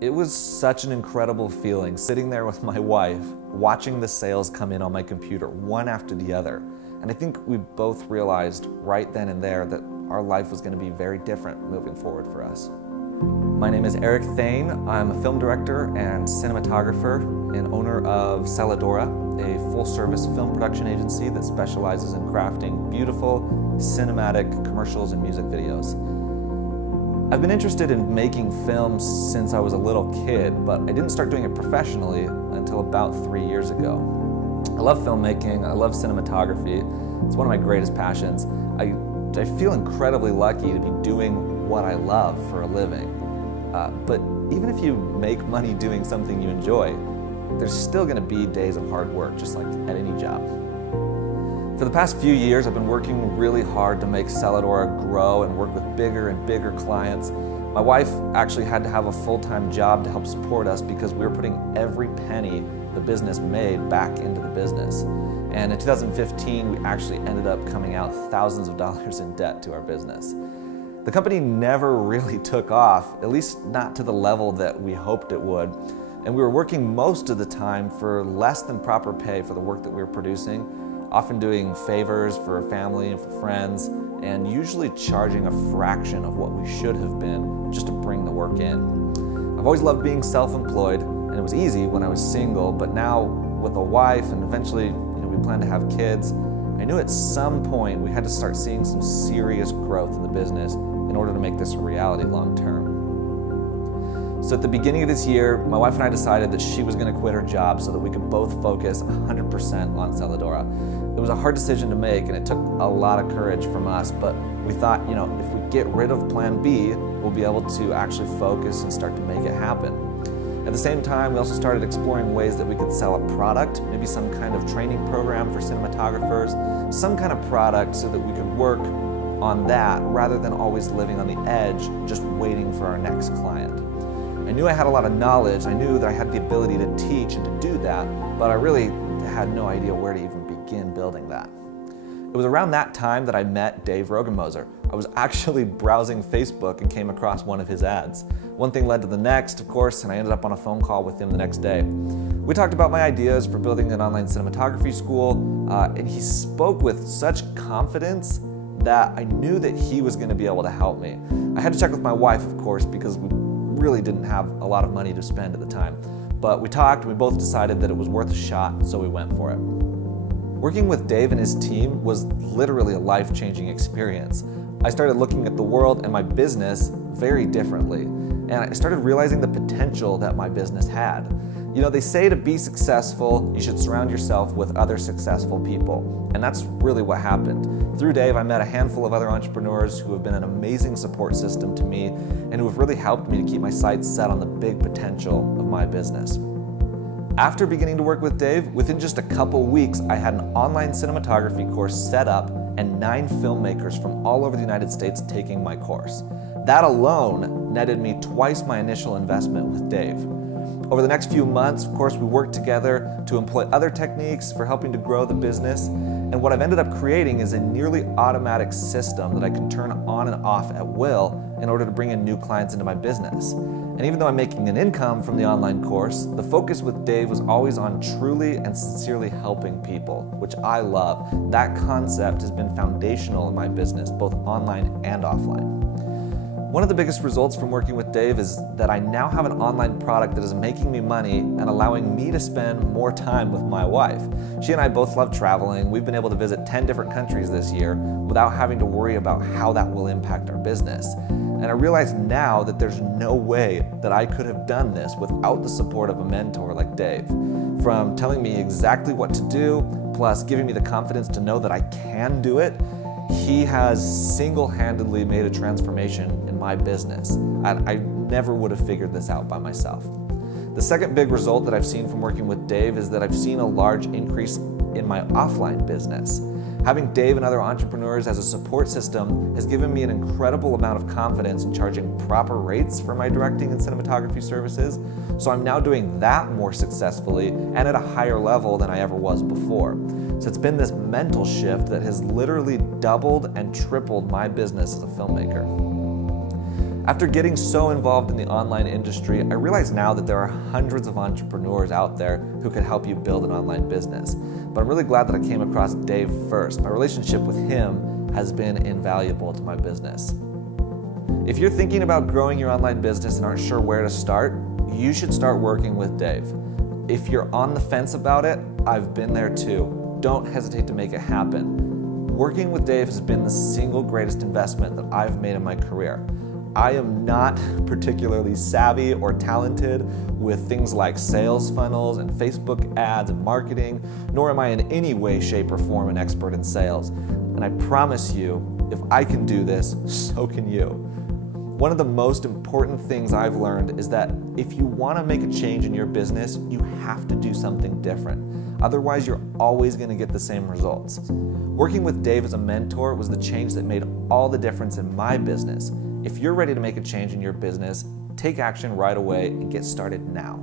It was such an incredible feeling sitting there with my wife, watching the sales come in on my computer one after the other. And I think we both realized right then and there that our life was going to be very different moving forward for us. My name is Thayne. I'm a film director and cinematographer and owner of Celadora, a full-service film production agency that specializes in crafting beautiful, cinematic commercials and music videos. I've been interested in making films since I was a little kid, but I didn't start doing it professionally until about 3 years ago. I love filmmaking, I love cinematography. It's one of my greatest passions. I feel incredibly lucky to be doing what I love for a living. But even if you make money doing something you enjoy, there's still going to be days of hard work, just like at any job. For the past few years, I've been working really hard to make Celadora grow and work with bigger and bigger clients. My wife actually had to have a full-time job to help support us because we were putting every penny the business made back into the business. And in 2015, we actually ended up coming out thousands of dollars in debt to our business. The company never really took off, at least not to the level that we hoped it would. And we were working most of the time for less than proper pay for the work that we were producing, often doing favors for family and for friends, and usually charging a fraction of what we should have been just to bring the work in. I've always loved being self-employed, and it was easy when I was single, but now with a wife and eventually we plan to have kids, I knew at some point we had to start seeing some serious growth in the business in order to make this a reality long term. So at the beginning of this year, my wife and I decided that she was going to quit her job so that we could both focus 100% on Celadora. It was a hard decision to make and it took a lot of courage from us, but we thought, if we get rid of plan B, we'll be able to actually focus and start to make it happen. At the same time, we also started exploring ways that we could sell a product, maybe some kind of training program for cinematographers, some kind of product so that we could work on that rather than always living on the edge, just waiting for our next client. I knew I had a lot of knowledge, I knew that I had the ability to teach and to do that, but I really had no idea where to even begin building that. It was around that time that I met Dave Rogenmoser. I was actually browsing Facebook and came across one of his ads. One thing led to the next, of course, and I ended up on a phone call with him the next day. We talked about my ideas for building an online cinematography school, and he spoke with such confidence that I knew that he was going to be able to help me. I had to check with my wife, of course, because we really didn't have a lot of money to spend at the time. But we talked, we both decided that it was worth a shot, so we went for it. Working with Dave and his team was literally a life-changing experience. I started looking at the world and my business very differently, and I started realizing the potential that my business had. They say to be successful, you should surround yourself with other successful people, and that's really what happened. Through Dave, I met a handful of other entrepreneurs who have been an amazing support system to me and who have really helped me to keep my sights set on the big potential of my business. After beginning to work with Dave, within just a couple weeks, I had an online cinematography course set up and 9 filmmakers from all over the United States taking my course. That alone netted me twice my initial investment with Dave. Over the next few months, of course, we worked together to employ other techniques for helping to grow the business, and what I've ended up creating is a nearly automatic system that I can turn on and off at will in order to bring in new clients into my business. And even though I'm making an income from the online course, the focus with Dave was always on truly and sincerely helping people, which I love. That concept has been foundational in my business, both online and offline. One of the biggest results from working with Dave is that I now have an online product that is making me money and allowing me to spend more time with my wife. She and I both love traveling. We've been able to visit 10 different countries this year without having to worry about how that will impact our business. And I realize now that there's no way that I could have done this without the support of a mentor like Dave. From telling me exactly what to do, plus giving me the confidence to know that I can do it, he has single-handedly made a transformation in my business. I never would have figured this out by myself. The second big result that I've seen from working with Dave is that I've seen a large increase in my offline business. Having Dave and other entrepreneurs as a support system has given me an incredible amount of confidence in charging proper rates for my directing and cinematography services, so I'm now doing that more successfully and at a higher level than I ever was before. So it's been this mental shift that has literally doubled and tripled my business as a filmmaker. After getting so involved in the online industry, I realize now that there are hundreds of entrepreneurs out there who could help you build an online business. But I'm really glad that I came across Dave first. My relationship with him has been invaluable to my business. If you're thinking about growing your online business and aren't sure where to start, you should start working with Dave. If you're on the fence about it, I've been there too. Don't hesitate to make it happen. Working with Dave has been the single greatest investment that I've made in my career. I am not particularly savvy or talented with things like sales funnels and Facebook ads and marketing, nor am I in any way, shape, or form an expert in sales. And I promise you, if I can do this, so can you. One of the most important things I've learned is that if you want to make a change in your business, you have to do something different. Otherwise, you're always going to get the same results. Working with Dave as a mentor was the change that made all the difference in my business. If you're ready to make a change in your business, take action right away and get started now.